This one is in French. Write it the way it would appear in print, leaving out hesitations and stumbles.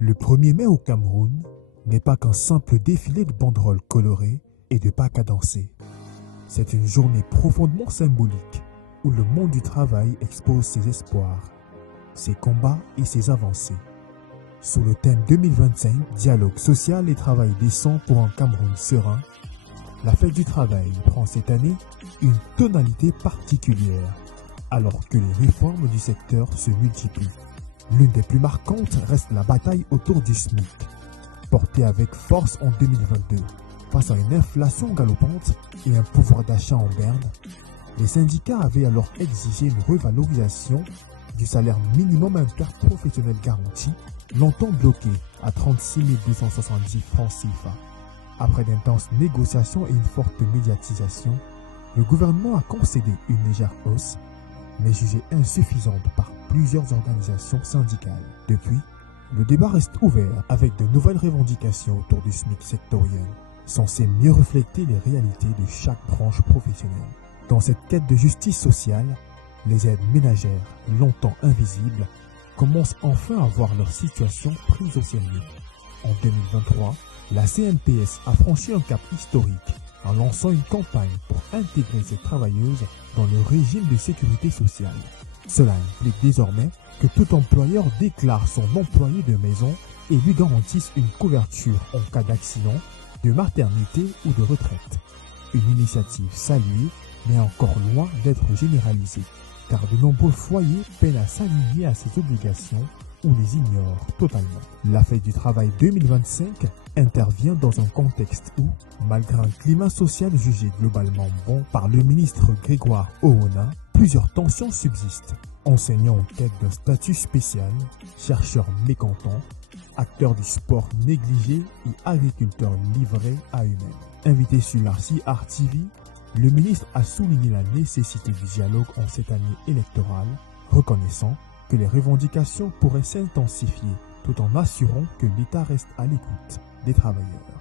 Le 1er mai au Cameroun n'est pas qu'un simple défilé de banderoles colorées et de pas cadencés. C'est une journée profondément symbolique où le monde du travail expose ses espoirs, ses combats et ses avancées. Sous le thème 2025, dialogue social et travail décent pour un Cameroun serein, la fête du travail prend cette année une tonalité particulière, alors que les réformes du secteur se multiplient. L'une des plus marquantes reste la bataille autour du SMIC, portée avec force en 2022. Face à une inflation galopante et un pouvoir d'achat en berne, les syndicats avaient alors exigé une revalorisation du salaire minimum interprofessionnel garanti, longtemps bloqué à 36 270 francs CFA. Après d'intenses négociations et une forte médiatisation, le gouvernement a concédé une légère hausse, mais jugée insuffisante par plusieurs organisations syndicales. Depuis, le débat reste ouvert avec de nouvelles revendications autour du SMIC sectoriel, censé mieux refléter les réalités de chaque branche professionnelle. Dans cette quête de justice sociale, les aides ménagères, longtemps invisibles, commencent enfin à voir leur situation prise au sérieux. En 2023, la CNPS a franchi un cap historique en lançant une campagne pour intégrer ces travailleuses dans le régime de sécurité sociale. Cela implique désormais que tout employeur déclare son employé de maison et lui garantisse une couverture en cas d'accident, de maternité ou de retraite. Une initiative saluée, mais encore loin d'être généralisée, car de nombreux foyers peinent à s'aligner à ces obligations ou les ignorent totalement. La fête du travail 2025 intervient dans un contexte où, malgré un climat social jugé globalement bon par le ministre Grégoire Oona, plusieurs tensions subsistent. Enseignants en quête d'un statut spécial, chercheurs mécontents, acteurs du sport négligés et agriculteurs livrés à eux-mêmes. Invité sur l'ARCI-Art TV, le ministre a souligné la nécessité du dialogue en cette année électorale, reconnaissant que les revendications pourraient s'intensifier tout en assurant que l'État reste à l'écoute des travailleurs.